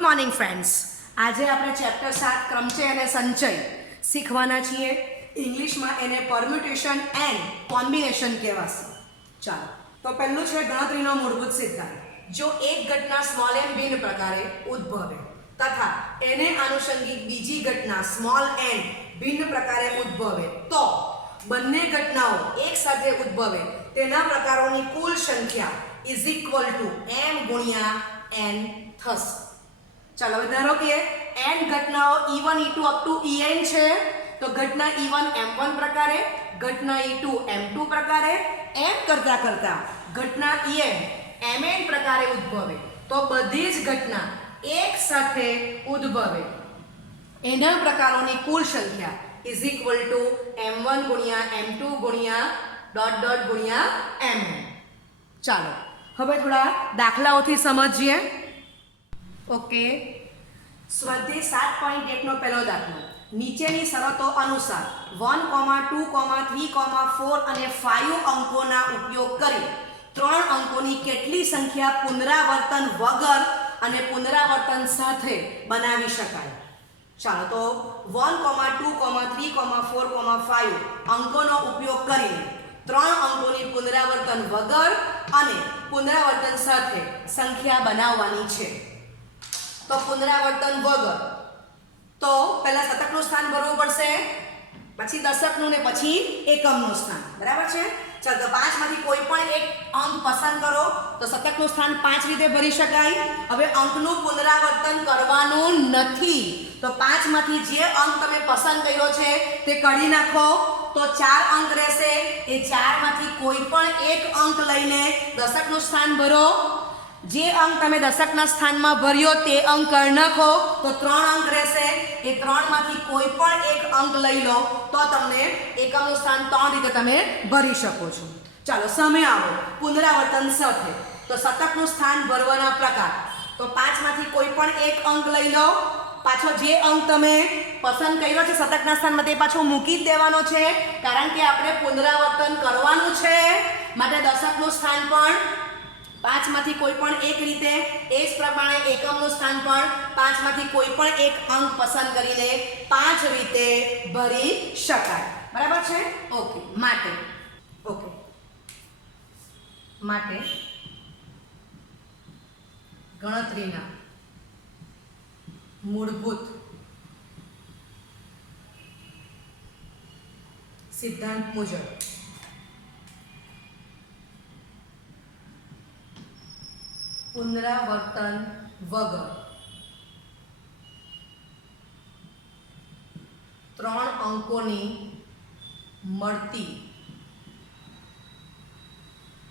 Good morning friends. આજે આપણે chapter 7 ક્રમચય અને સંચય શીખવાના છીએ. ઇંગ્લિશમાં એને પરમ્યુટેશન એન્ડ કોમ્બિનેશન કહેવાશે. ચાલો, તો પહેલું છે ગણતરીનો મૂળભૂત સિદ્ધાંત. જો એક ઘટના સ્મોલ એન ભિન્ન પ્રકારે ઉદ્ભવે તથા એને આનુષંગિક બીજી ઘટના સ્મોલ એન ભિન્ન પ્રકારે ઉદ્ભવે તો બંને ઘટનાઓ એક સાથે ઉદ્ભવે તેના પ્રકારોની કુલ સંખ્યા ઇઝ ઇક્વલ ટુ m ગુણ્યા n થશે. ચાલો, હવે ધારો કે n ઘટનાઓ e1 e2 up to en છે, તો ઘટના e1 m1 પ્રકારે, ઘટના e2 m2 પ્રકારે, એમ કરતા કરતા ઘટના en mn પ્રકારે ઉદ્ભવે તો બધી જ ઘટના એક સાથે ઉદ્ભવે એના પ્રકારોની કુલ સંખ્યા ઇઝ ઇક્વલ ટુ m1 ગુણ્યા m2 ગુણ્યા ડોટ ડોટ ગુણ્યા mn. ચાલો, હવે થોડા દાખલાઓથી સમજીએ. ઓકે, સ્વાધ્યાય 7.1 નો પહેલો દાખલો. નીચેની શરતો અનુસાર 1, 2, 3, 4 અને 5 અંકોના ઉપયોગ કરી 3 અંકોની કેટલી સંખ્યા પુનરાવર્તન વગર અને પુનરાવર્તન સાથે બનાવી શકાય? ચાલો, તો 1, 2, 3, 4, 5 અંકોનો ઉપયોગ કરીને 3 અંકોની પુનરાવર્તન વગર અને પુનરાવર્તન સાથે સંખ્યા બનાવવાની છે. તો પુનરાવર્તન વગર તો પહેલા શતકનું સ્થાન ભરવું પડશે, પછી દશકનું ને પછી એકમનું સ્થાન. બરાબર છે? ચાલો, તો 5 માંથી કોઈ પણ એક અંક પસંદ કરો તો શતકનું સ્થાન 5 રીતે ભરી શકાય. હવે અંકનું પુનરાવર્તન કરવાનું નથી, તો 5 માંથી જે અંક તમે પસંદ કર્યો છે તે કાઢી નાખો તો 4 અંક રહેશે. એ 4 માંથી કોઈ પણ એક અંક લઈને દશકનું સ્થાન ભરો. જે અંક તમે દશકના સ્થાનમાં ભર્યો તે અંક કાઢી નાખો તો 3 અંક રહેશે. એ 3 માંથી કોઈ પણ એક અંક લઈ લો તો તમને એકમનું સ્થાન 3 રીતે તમે ભરી શકો છો. ચાલો, સમય આવો પુનરાવર્તન સાથે. તો શતકનું સ્થાન ભરવાના પ્રકાર, તો 5 માંથી કોઈ પણ એક અંક લઈ લો. પાછો જે અંક તમે પસંદ કર્યો છે શતકના સ્થાનમાં તે પાછો મૂકી જ દેવાનો છે, કારણ કે આપણે પુનરાવર્તન કરવાનું છે. માટે દશકનું સ્થાન પણ 5 માંથી કોઈ પણ એક રીતે, એ જ પ્રમાણે એકમનું સ્થાન પણ 5 માંથી કોઈ પણ એક અંક પસંદ કરીને 5 રીતે ભરી શકાય. બરાબર છે? ઓકે, માટે ગણતરીના મૂળભૂત સિદ્ધાંત મુજબ પુનરાવર્તન વગર 3 અંકોની મળતી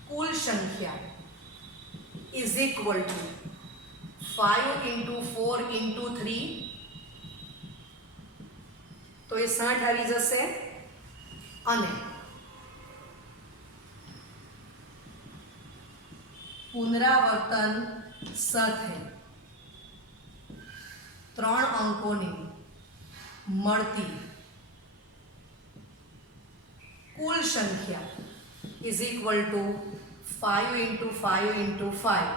કુલ સંખ્યા ઇઝ ઇક્વલ ટુ 5 × 4 × 3, તો એ 60 આવી જશે. અને પુનરાવર્તન સાથે 3 અંકોની મળતી કુલ સંખ્યા ઇઝ ઇક્વલ ટુ 5 × 5 × 5,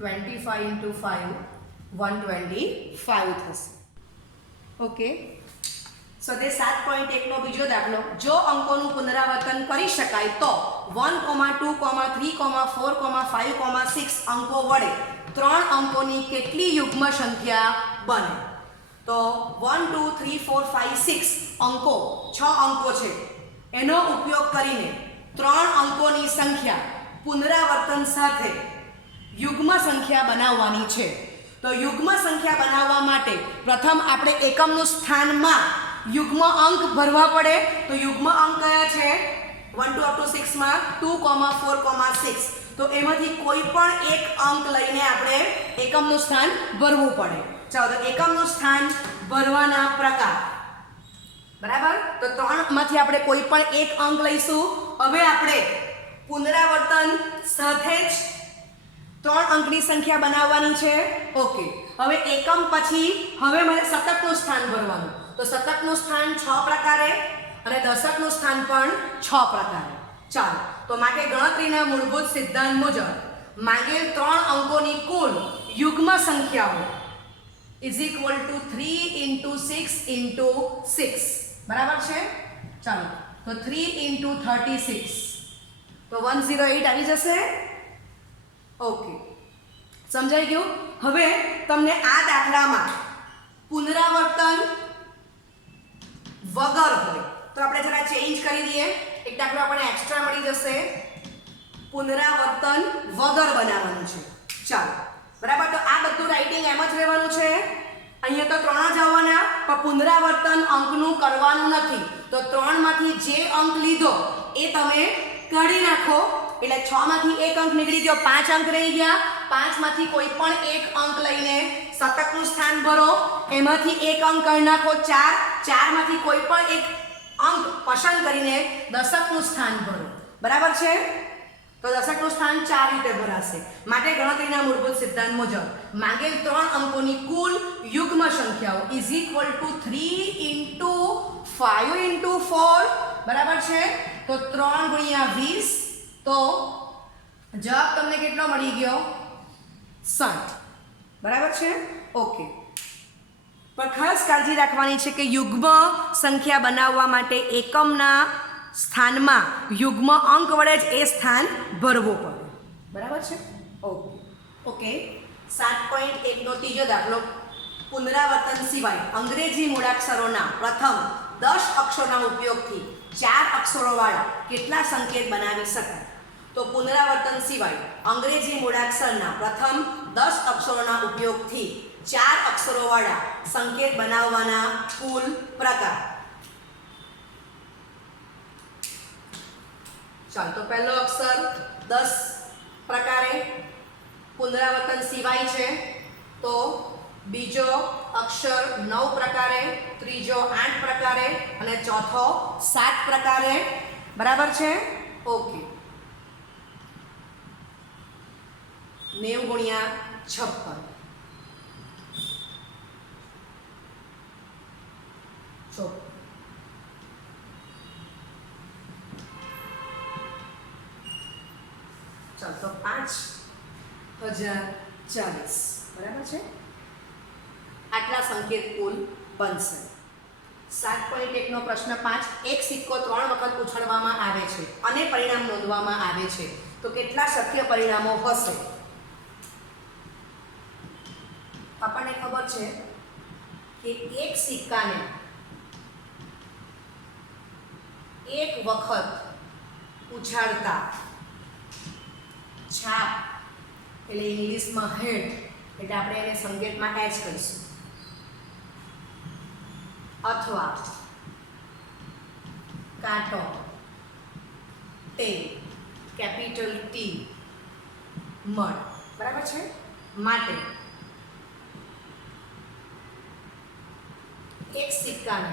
25 × 5, 125 થશે. ઓકે, સ્વાધ્યાય 7.1 નો બીજો દાખલો. જો અંકોનું પુનરાવર્તન કરી શકાય તો 1, 2, 3, 4, 5, 6 અંકો વડે 3 અંકોની કેટલી યુગ્મ સંખ્યા બને? તો 1, 2, 3, 4, 5, 6 અંકો 6 અંકો છે. એનો ઉપયોગ કરીને 3 અંકોની સંખ્યા પુનરાવર્તન સાથે યુગ્મ સંખ્યા બનાવવાની છે. તો યુગ્મ સંખ્યા બનાવવા માટે પ્રથમ આપણે એકમનું સ્થાનમાં યુગ્મ અંક ભરવા પડે. તો યુગ્મ અંક કયા છે? 1, 2 up to 6 માં 2, 4, 6. તો એમાંથી કોઈ પણ એક અંક લઈને આપણે એકમનું સ્થાન ભરવું પડે. ચાલો, તો એકમનું સ્થાન ભરવાના પ્રકાર. બરાબર, તો 3 માંથી આપણે કોઈ પણ એક અંક લઈશું. હવે આપણે પુનરાવર્તન સાથે જ 3 અંકની સંખ્યા બનાવવાની છે. ઓકે, હવે એકમ પછી હવે મને શતકનું સ્થાન ભરવાનું. તો શતકનું સ્થાન 6 પ્રકારે અને દશકનું સ્થાન પણ 6 પ્રકારે. ચાલો, તો માટે ગણતરીના મૂળભૂત સિદ્ધાંત મુજબ માંગેલ 3 અંકોની કુલ યુગ્મ સંખ્યાઓ is equal two 3 into 6 into 6 બરાબર છે. ચાલો તો 3 ઇન્ટુ 36 તો 108 આવી જશે. ઓકે, સમજાઈ ગયું. હવે તમને આ દાખલામાં પુનરાવર્તન વગર હોય તો આપણે જરા ચેન્જ કરી દઈએ. એક દાખલો આપણને એક્સ્ટ્રા મળી જશે. પુનરાવર્તન વગર બનાવવાનું છે. ચાલો બરાબર, તો આ બધું રાઇટિંગ એમ જ રહેવાનું છે. અહીંયા તો 3 જ આવવાના, પણ પુનરાવર્તન અંકનું કરવાનું નથી. તો 3 માંથી જે અંક લીધો એ તમે કાઢી નાખો, એટલે 6 માંથી એક અંક નીકળી ગયો, 5 અંક રહી ગયા. 5 માંથી કોઈ પણ એક અંક લઈને શતકનું સ્થાન ભરો, એમાંથી એક અંક કાઢી નાખો 4. 4 માંથી કોઈ પણ એક અંક પસંદ કરીને દશકનું સ્થાન ભરો. બરાબર છે. તો દશકનું સ્થાન 4 રીતે ભરાશે. માટે ગણતરીના મૂળભૂત સિદ્ધાંત મુજબ માંગેલ 3 અંકોની કુલ યુગ્મ સંખ્યાઓ is equal two 3 into 5 into 4 બરાબર છે. તો 3 ગુણ્યા 20, તો જવાબ તમને કેટલો મળી ગયો? 60. બરાબર છે. ઓકે, પણ ખાસ કાળજી રાખવાની છે કે યુગ્મ સંખ્યા બનાવવા માટે એકમના સ્થાનમાં યુગ્મ અંક વડે જ એ સ્થાન ભરવું પડે. બરાબર છે. ઓકે ઓકે 7.1 નો ત્રીજો દાખલો. પુનરાવર્તન સિવાય અંગ્રેજી મૂળાક્ષરોના પ્રથમ 10 અક્ષરોના ઉપયોગથી 4 અક્ષરોવાળા કેટલા સંકેત બનાવી શકાય? તો પુનરાવર્તન સિવાય અંગ્રેજી મૂળાક્ષરના પ્રથમ 10 અક્ષરોના ઉપયોગથી 4 અક્ષરોવાળા સંકેત બનાવવાના કુલ પ્રકાર. ચાલો, તો પહેલો અક્ષર 10 પ્રકારે પુનરાવર્તન સિવાય છે, તો બીજો અક્ષર 9 પ્રકારે, ત્રીજો 8 પ્રકારે અને ચોથો 7 પ્રકારે. બરાબર છે. ઓકે, 90 ગુણ્યા 56 ચાલો, તો 5040. બરાબર છે. આટલા સંકેત કુલ બનશે. 7.1 નો પ્રશ્ન 5. એક સિક્કો 3 વખત ઉછળવામાં આવે છે અને પરિણામ નોંધવામાં આવે છે, તો કેટલા શક્ય પરિણામો હશે? આપણને ખબર છે કે એક સિક્કાને એક વખત ઉછાળતા છાપ, એટલે ઇંગ્લિશમાં હેડ, એટલે આપણે એને સંકેતમાં એચ કહીશું, અથવા કાંટો ટેલ, કેપિટલ ટી, મળ. બરાબર છે. માટે એક સિક્કાને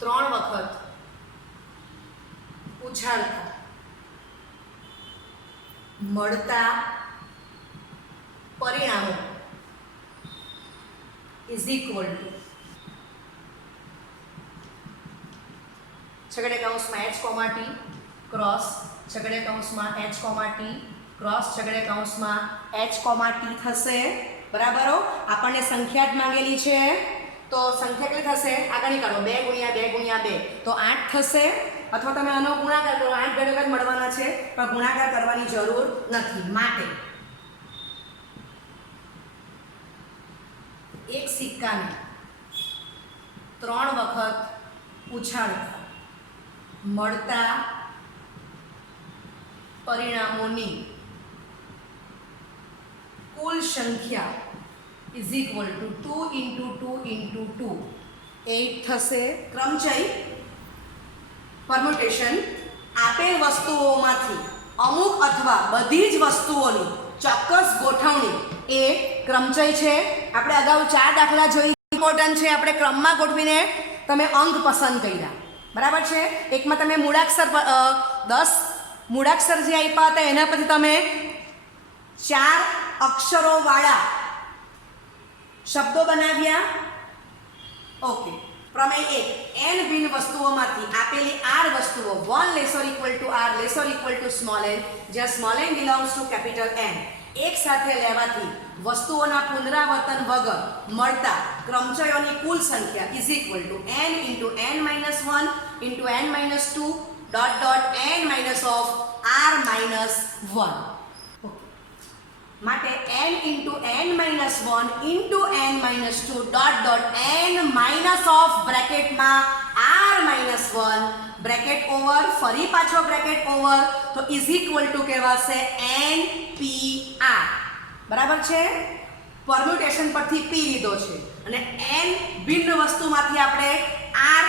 3 વખત ઉછાળતા મળતા પરિણામો ઇઝ ઇક્વલ ટુ છગડે કૌંસમાં h, t ક્રોસ છગડે કૌંસમાં h, t ક્રોસ છગડે કૌંસમાં h, t થશે. બરાબર. આપણને સંખ્યા જ માંગેલી છે, તો સંખ્યા કેટલી થશે? આગળની કાઢો. 2 ગુણ્યા 2 ગુણ્યા 2 તો 8 થશે. અથવા તમે આનો ગુણાકાર કરો, 8 ઘટક જ મળવાના છે, પણ ગુણાકાર કરવાની જરૂર નથી. માટે એક સિક્કાને 3 વખત ઉછાળતા મળતા પરિણામોની કુલ સંખ્યા is equal two 2 into 2 into 2 8 થશે. ક્રમચય પરમ્યુટેશન આપેલ વસ્તુઓમાંથી અમુક અથવા બધી જ વસ્તુઓની ચોક્કસ ગોઠવણી એ ક્રમચય છે. આપણે અગાઉ 4 દાખલા જોઈ, ઇમ્પોર્ટન્ટ છે. આપણે ક્રમમાં ગોઠવીને તમે અંક પસંદ કર્યા. બરાબર છે. એકમાં તમે મૂળાક્ષર 10 મૂળાક્ષર જે આપ્યા હતા એના પછી તમે 4 અક્ષરોવાળા શબ્દો બનાવ્યા. ઓકે. પ્રમેય 1. n ભિન્ન વસ્તુઓમાંથી આપેલી r વસ્તુઓ 1 lesser equal to r lesser equal to small n, જ્યાં small n belongs to capital N, એક સાથે લેવાથી વસ્તુઓના પુનરાવર્તન વગર મળતા ક્રમચયોની કુલ સંખ્યા is equal to n into n minus 1 into n minus 2 dot dot n minus of r minus 1. માટે n into n minus 1 into n minus 2 dot dot n minus of બ્રેકેટમાં r માઇનસ 1 બ્રેકેટ ઓવર, ફરી પાછો bracket over, તો is equal to કહેવાશે NPR. બરાબર છે? Permutation પરથી p લીધો છે અને n ભિન્ન વસ્તુમાંથી આપણે r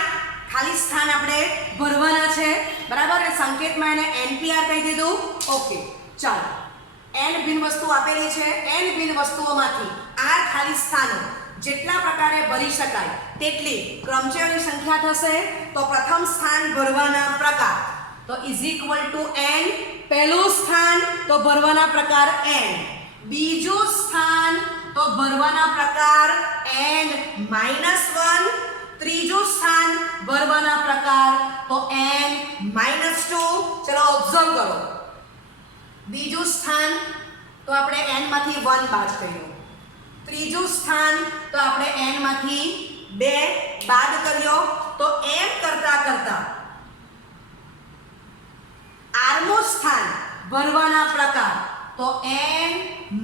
ખાલી સ્થાન આપણે ભરવાના છે. બરાબર? એટલે સંકેતમાં એને NPR કહી દીધું. ઓકે, ચાલો. n ભિન્ન વસ્તુ આપેલી છે, n ભિન્ન વસ્તુઓમાંથી r ખાલી સ્થાનો જેટલા પ્રકારે ભરી શકાય તેટલી ક્રમચયોની સંખ્યા થશે. તો પ્રથમ સ્થાન ભરવાના પ્રકાર તો ઇઝ ઇક્વલ ટુ n. પહેલું સ્થાન તો ભરવાના પ્રકાર n, બીજું સ્થાન તો ભરવાના પ્રકાર n માઇનસ 1, ત્રીજું સ્થાન ભરવાના પ્રકાર તો n માઇનસ 2. ચલો ઓબ્ઝર્વ કરો. બીજું સ્થાન તો આપણે n માંથી 1 બાદ કર્યો, ત્રીજું સ્થાન તો આપણે n માંથી 2 બાદ કર્યો. તો એમ કરતા કરતા આરમું સ્થાન ભરવાના પ્રકાર તો n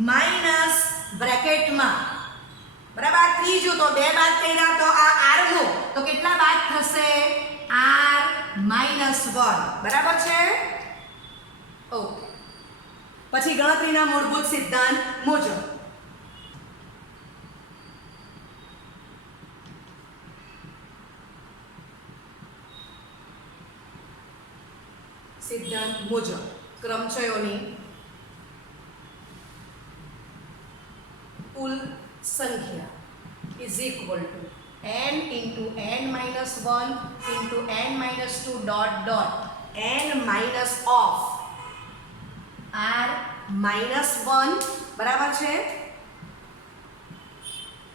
માઇનસ બ્રેકેટમાં, બરાબર, ત્રીજું તો 2 બાદ કર્યા તો આ આરમું તો કેટલા બાદ થશે? r minus 1. બરાબર છે? ઓકે. પછી ગણતરીના મૂળભૂત સિદ્ધાંત મુજબ ક્રમચયોની કુલ સંખ્યા is equal to n into n minus 1 into n minus 2 dot dot n minus of r minus 1. બરાબર છે?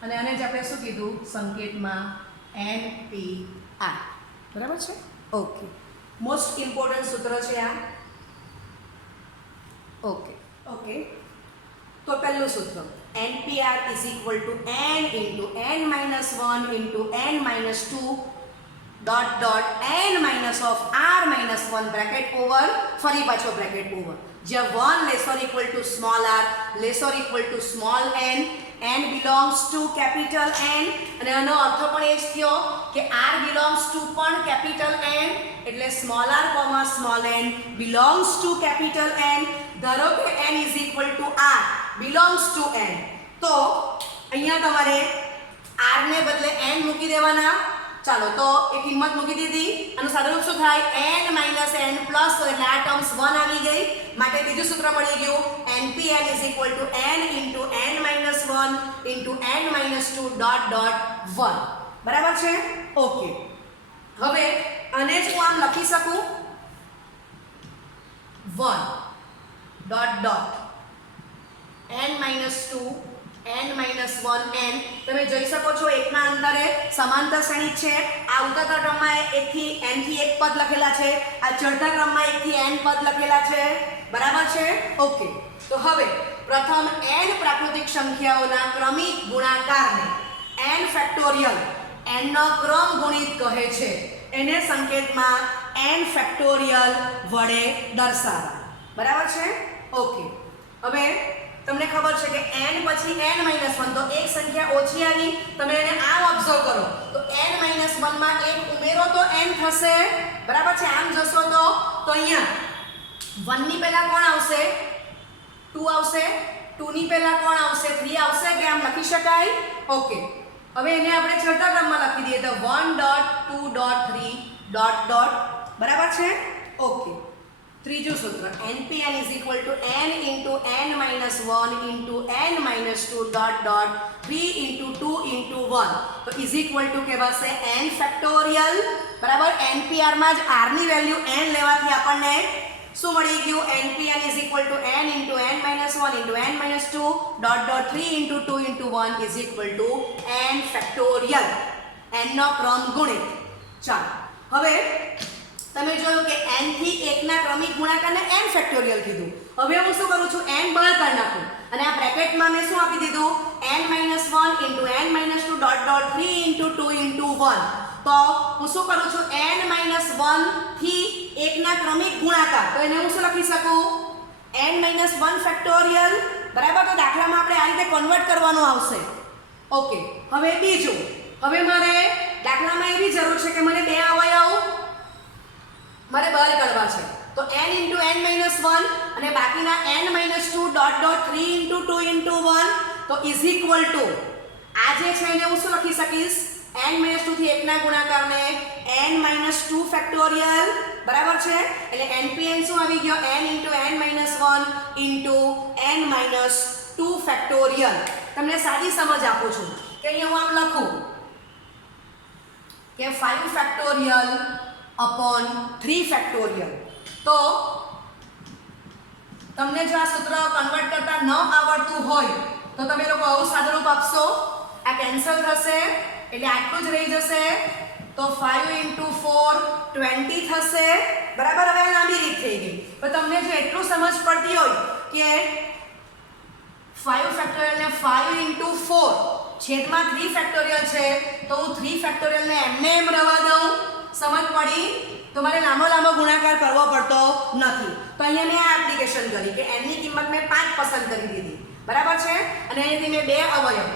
અને આને જ આપણે શું કીધું? સંકેતમાં NPR. બરાબર છે? ઓકે. મોસ્ટ ઇમ્પોર્ટન્ટ સૂત્ર છે આ. ઓકે. તો પહેલું સૂત્ર NPR is equal to n into n minus 1 into n minus 2 dot dot n minus of r minus 1 bracket over, ફરી પાછો બ્રેકેટ ઓવર, જ્યાં 1 less or equal to small r less or equal to small n, n belongs to capital N. અને આનો અર્થ પણ એ જ થયો કે r belongs to પણ કેપિટલ N, એટલે small r comma small n belongs to capital N. ધારો કે n is equal two r belongs to n, તો અહીંયા તમારે r ને બદલે n મૂકી દેવાના. ચાલો, તો એ કિંમત મૂકી દીધી. આનું સાદુરૂપ શું થાય? n માઇનસ n પ્લસ, તો એટલે આ ટર્મ્સ 1 આવી ગઈ. માટે ત્રીજું સૂત્ર મળી ગયું NPR is equal to n into n minus 1 into n minus 2 dot dot 1. બરાબર છે? ઓકે. હવે આને જ હું આમ લખી શકું 1 dot dot n minus 2 n minus 1 n. તમે જોઈ શકો છો એકના અંતરે સમાંતર શ્રેણી છે. આ ઉતરતા ક્રમમાં 1 થી n થી 1 પદ લખેલા છે, આ ચડતા ક્રમમાં 1 થી n પદ લખેલા છે. બરાબર છે? ઓકે. તો હવે પ્રથમ n પ્રાકૃતિક સંખ્યાઓના ક્રમિક ગુણાકારને n ફેક્ટોરિયલ, n નો ક્રમ ગુણિત કહે છે. એને સંકેતમાં n ફેક્ટોરિયલ વડે દર્શાવવા. બરાબર છે? ઓકે. હવે તમને ખબર છે કે n પછી n માઇનસ 1, તો એક સંખ્યા ઓછી આવી. તમે એને આમ ઓબ્ઝર્વ કરો તો n માઇનસ 1 માં એક ઉમેરો તો n થશે. બરાબર છે? આમ જશો તો અહીંયા 1 ની પહેલા કોણ આવશે? 2 આવશે. 2 ની પહેલા કોણ આવશે? 3 આવશે. કે આમ લખી શકાય? ઓકે. હવે એને આપણે ચડતા ક્રમમાં લખી દઈએ તો 1 ડોટ 2 ડોટ 3 ડોટ ડોટ. બરાબર છે? ઓકે. ત્રીજું સૂત્ર NPR is equal to n into n minus 1 into n minus 2 dot dot 3 into 2 into 1, તો ઇઝ ઇક્વલ ટુ કહેવાશે n ફેક્ટોરિયલ. બરાબર? NPR માં જ r ની વેલ્યુ n લેવાથી આપણને શું મળી ગયું? NPR is equal to n into n minus 1 into n minus 2 dot dot 3 into 2 into 1 is equal to n factorial. n નો ક્રમ ગુણિત. ચાલો, હવે તમે જોયું કે n થી 1 ના ક્રમિક ગુણાકારને n ફેક્ટોરિયલ કીધું. હવે હું શું કરું છું, n બહાર કાઢી નાખું અને આ બ્રેકેટમાં મેં શું આપી દીધું, n - 1 * n - 2 ડોટ ડોટ 3 * 2 * 1. તો હું શું કરું છું, n - 1 થી 1 ના ક્રમિક ગુણાકાર, તો એને હું શું લખી શકું, n - 1 ફેક્ટોરિયલ. બરાબર. તો દાખલામાં આપણે આ રીતે કન્વર્ટ કરવાનું આવશે. ઓકે. હવે બીજું, હવે મારે દાખલામાં એવી જરૂર છે કે મને બે અવયવ મારે બહાર કાઢવા છે. તો n * n - 1 અને બાકીના n - 2 ડોટ ડોટ 3 * 2 * 1, તો ઇઝ ઇક્વલ ટુ આ જે છે એને હું શું લખી શકીશ, n - 2 થી 1 ના ગુણાકારને n - 2 ફેક્ટોરિયલ. બરાબર છે. એટલે npn શું આવી ગયો, n * n - 1 * n - 2 ફેક્ટોરિયલ. તમને સાદી સમજ આપું છું કે અહીંયા હું આમ લખું કે 5 ફેક્ટોરિયલ upon 3 ફેક્ટોરિયલ. તો તમને જો આ સૂત્ર કન્વર્ટ કરતા ન આવડતું હોય તો તમે લોકો આવું સાદુરૂપ આપશો, આ કેન્સલ થશે એટલે આટલું જ રહી જશે. તો 5 * 4 20 થશે. બરાબર. હવે લાંબી રીત થઈ ગઈ. પણ તમને જો એટલું સમજ પડતી હોય કે 5 ફેક્ટોરિયલ ને 5 * 4 છેદમાં 3 ફેક્ટોરિયલ છે, તો હું 3 ફેક્ટોરિયલ ને એમને એમ રહેવા દઉં. સમજ પડી? તો મારે લાંબો ગુણાકાર કરવો પડતો નથી. તો અહીંયા મેં આ એપ્લિકેશન કરી કે n ની કિંમત મેં 5 પસંદ કરી દીધી. બરાબર છે. અને અહીંયાથી મેં બે અવયવ,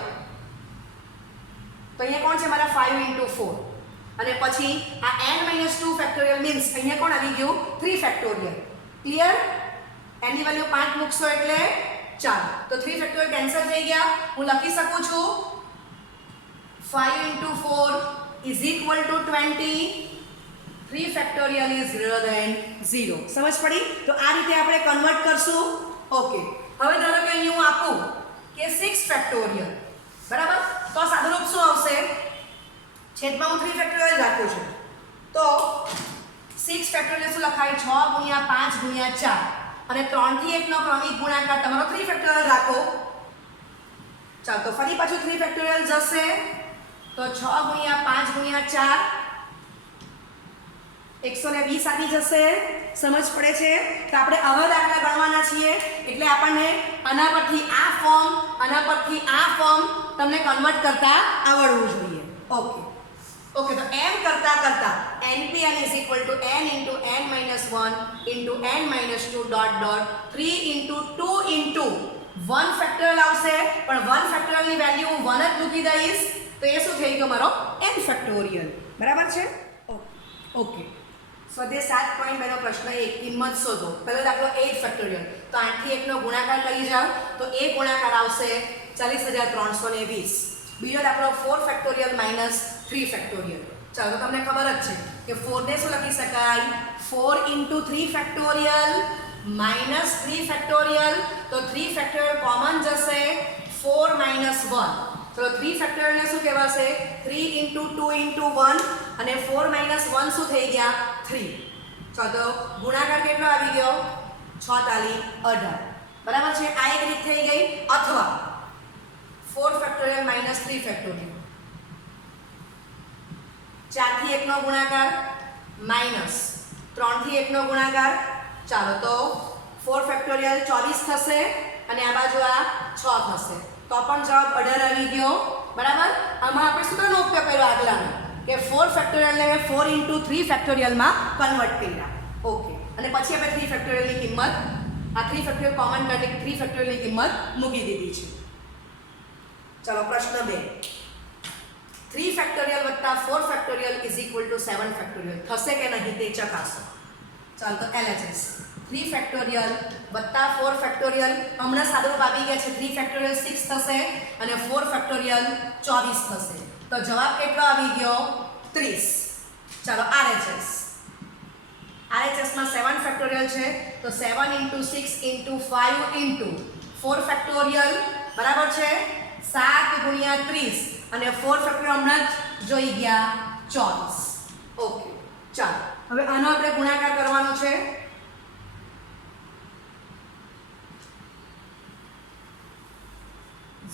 તો અહીંયા કોણ છે મારા 5 * 4 અને પછી આ n - 2 ફેક્ટોરિયલ મીન્સ અહીંયા કોણ આવી ગયું, 3 ફેક્ટોરિયલ. ક્લિયર? n ની વેલ્યુ 5 મૂકશો એટલે 4. તો 3 ફેક્ટોરિયલ કેન્સલ થઈ ગયા. હું લખી શકું છું 5 * 4 = 20. 3 ફેક્ટોરિયલ ઇઝ ગ્રેટર ધેન 0. સમજ પડી? તો આ રીતે આપણે કન્વર્ટ કરશું. ઓકે. હવે ધારો કે અહીં હું આપું કે 6 ફેક્ટોરિયલ. બરાબર. તો સાદુરૂપ શું આવશે, છેદમાં હું 3 ફેક્ટોરિયલ રાખું છું. તો 6 ફેક્ટોરિયલ શું લખાય, 6 * 5 * 4 અને 3 થી 1 નો ક્રમિક ગુણાકાર તમારો 3 ફેક્ટોરિયલ રાખો. ચાલો તો ફરી પાછું 3 ફેક્ટોરિયલ જશે. તો 6 * 5 * 4 120 આવી જશે. સમજ પડે છે? તો આપણે આવા દાખલા ગણવાના છીએ એટલે આપણને આના પરથી આ ફોર્મ, આના પરથી આ ફોર્મ તમને કન્વર્ટ કરતા આવડવું જોઈએ. ઓકે. ઓકે. તો એમ કરતા npn = n * n - 1 * n - 2 dot dot 3 * 2 * 1 factorial આવશે, પણ 1 ફેક્ટોરિયલની વેલ્યુ હું 1 જ મૂકી દઈશ. તો એ શું થઈ ગયો મારો n ફેક્ટોરિયલ. બરાબર છે. ઓકે. સ્વાધ્યાય 7.2 નો પ્રશ્ન 1, કિંમત શોધો. પહેલો દાખલો 8 ફેક્ટોરિયલ. તો 8 થી 1 નો ગુણાકાર લઈ જાઓ તો એ ગુણાકાર આવશે 40320. બીજો દાખલો 4 ફેક્ટોરિયલ - 3 ફેક્ટોરિયલ. ચાલો તો તમને ખબર જ છે કે 4 ને શું લખી શકાય, 4 * 3 ફેક્ટોરિયલ - 3 ફેક્ટોરિયલ. તો 3 ફેક્ટોરિયલ કોમન જશે, 4 - 1. ચલો 3 ફેક્ટોરિયલ ને શું કહેવાશે, 3 * 2 * 1 અને 4 - 1 શું થઈ ગયા, 3. ચાલો તો ગુણાકાર કેટલો આવી ગયો, 6 તાલી 18. બરાબર છે. આ એક રીત થઈ ગઈ. અથવા 4 ફેક્ટોરિયલ - 3 ફેક્ટોરિયલ, 4 થી 1 નો ગુણાકાર માઈનસ 3 થી 1 નો ગુણાકાર. ચાલો તો 4 ફેક્ટોરિયલ 24 થશે અને આ બાજુ આ 6 થશે. તો પણ જવાબ 18 આવી ગયો. બરાબર. આમાં આપણે સૂત્રનો ઉપયોગ કર્યો આગલાનો કે 4 ફેક્ટોરિયલને 4 * 3 ફેક્ટોરિયલમાં કન્વર્ટ કર્યા. ઓકે. અને પછી આપણે 3 ફેક્ટોરિયલની કિંમત, આ 3 ફેક્ટોરિયલ કોમન કાઢી 3 ફેક્ટોરિયલની કિંમત મૂકી દીધી છે. ચલો પ્રશ્ન 2, 3 ફેક્ટોરિયલ + 4 ફેક્ટોરિયલ = 7 ફેક્ટોરિયલ થશે કે નહીં તે ચકાસો. ચાલો તો LHS 3 ફેક્ટોરિયલ + 4 ફેક્ટોરિયલ. હમણાં સાદુરૂપ આવી ગયા છે. 3 ફેક્ટોરિયલ 6 થશે અને 4 ફેક્ટોરિયલ 24 થશે. તો જવાબ કેટલો આવી ગયો, 30. ચાલો RHS માં 7 ફેક્ટોરિયલ છે તો 7 * 6 * 5 * 4 ફેક્ટોરિયલ. બરાબર છે. 7 * 30 અને 4 ફેક્ટોરિયલ હમણાં જ જોઈ ગયા, 24. ઓકે. ચાલો હવે આનો આપણે ગુણાકાર કરવાનો છે.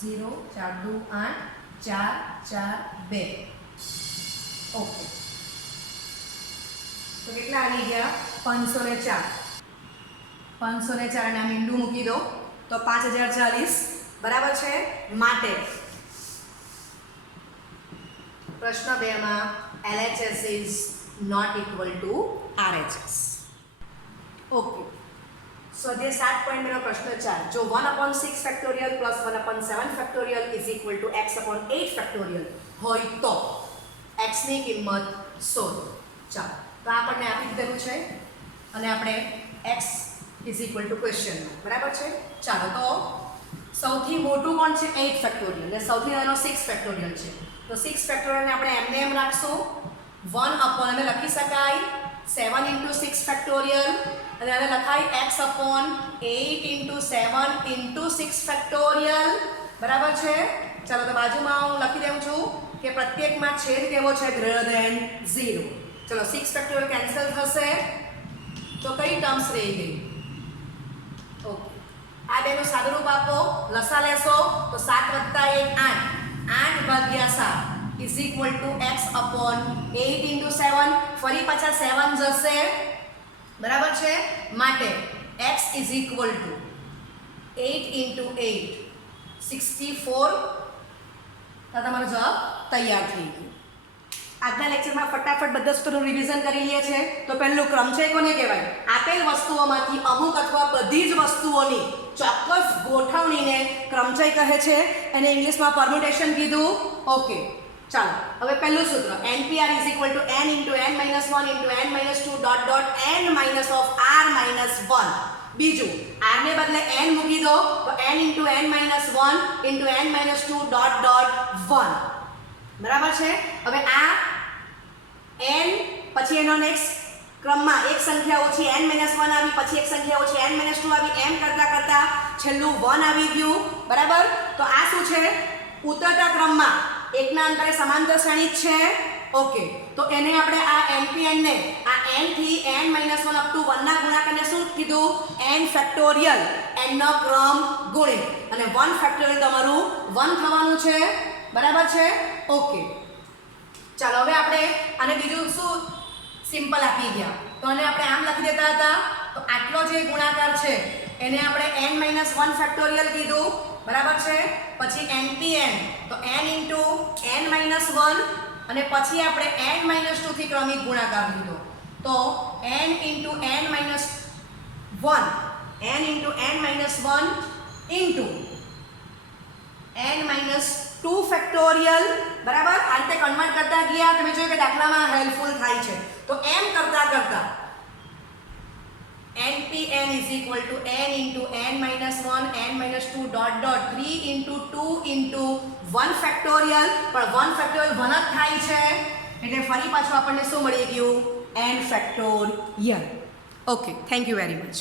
0 4 2 8 4 4 2. ઓકે. તો કેટલા આવી ગયા 504 504 અને આ મીંડું મૂકી દો તો 5040 બરાબર છે. માટે પ્રશ્ન 2 માં LHS is not equal to RHS. Okay, સ્વાધ્યાય 7.2 નો પ્રશ્ન 4. જો 1/6 factorial plus 1/7 factorial is equal to x/8 factorial હોય તો x ની કિંમત શોધો. ચાલો, તો આપણને આપી દીધેલું છે અને આપણે x is equal two question બરાબર છે. ચાલો, તો સૌથી મોટું કોણ છે 8 ફેક્ટોરિયલ અને સૌથી નાનો 6 ફેક્ટોરિયલ છે. તો 6 ફેક્ટોરિયલને આપણે એમને એમ રાખશું 1 અને લખી શકાય 7 into 6 ફેક્ટોરિયલ અને આને લખાય x/8 into 7 into 6 ફેક્ટોરિયલ બરાબર છે. ચાલો, તો બાજુમાં હું લખી દઉં છું કે પ્રત્યેકમાં છેદ કેવો છે ગ્રેટર ધેન 0. ચલો 6 ફેક્ટોરિયલ કેન્સલ થશે તો કઈ ટર્મ્સ રહી ગઈ? ઓકે, આ બેનું સાદુરૂપ આપો, લસા લેશો તો 7 + 1 8 8/7 is equal to x/8 into 7. ફરી પાછા 7 જશે બરાબર છે. માટે x is equal two 8 into 8 64. તો તમારો જવાબ તૈયાર થઈ ગયો. આજના લેક્ચરમાં ફટાફટ બધા સૂત્રોનું રિવિઝન કરી લઈએ છે. તો પહેલું ક્રમચય કોને કહેવાય? આપેલ વસ્તુઓમાંથી અમુક અથવા બધી જ વસ્તુઓની ચોક્કસ ગોઠવણીને ક્રમચય કહે છે. એને ઇંગ્લિશમાં પરમ્યુટેશન કીધું. ઓકે, ચાલો હવે પહેલું સૂત્ર NPR is equal to n into n minus 1 into n minus 2 dot dot n minus of r minus 1. બીજું r ને બદલે n મૂકી દો તો n into n minus 1 into n minus 2 dot dot 1 બરાબર છે. હવે આ n પછી એનો નેક્સ્ટ ક્રમમાં એક સંખ્યા ઓછી n minus 1 આવી, પછી એક સંખ્યા ઓછી n minus 2 આવી, એમ કરતા કરતા છેલ્લું 1 આવી ગયું બરાબર. તો આ શું છે? ઉતરતા ક્રમમાં એકના અંતરે સમાંતર શ્રેણી છે. ઓકે, તો એને આપણે આ NPN ને આ n થી n minus 1 up to 1 ના ગુણાકારને શું કીધું? n ફેક્ટોરિયલ, n નો ક્રમ ગુણિત અને 1 ફેક્ટોરિયલ તમારું 1 થવાનું છે બરાબર છે. ઓકે, ચાલો હવે આપણે આને બીજું શું સિમ્પલ આપી ગયા તો આને આપણે આમ લખી દેતા હતા. તો આટલો જે ગુણાકાર છે એને આપણે n minus 1 ફેક્ટોરિયલ કીધું બરાબર છે. પછી NPN તો n into n minus 1 અને પછી આપણે n minus 2 થી ક્રમિક ગુણાકાર લીધો તો n into n minus 1 n into n minus 1 into n minus 2 factorial બરાબર. આ રીતે કન્વર્ટ કરતા ગયા તમે જોયું કે દાખલામાં હેલ્પફુલ થાય છે. તો એમ કરતા કરતા NPN is equal to n into n minus 1 n minus 2 dot dot 3 into 2 into 1 factorial. પણ 1 ફેક્ટોરિયલ 1 જ થાય છે એટલે ફરી પાછું આપણને શું મળી ગયું? n factorial. Okay, thank you very much.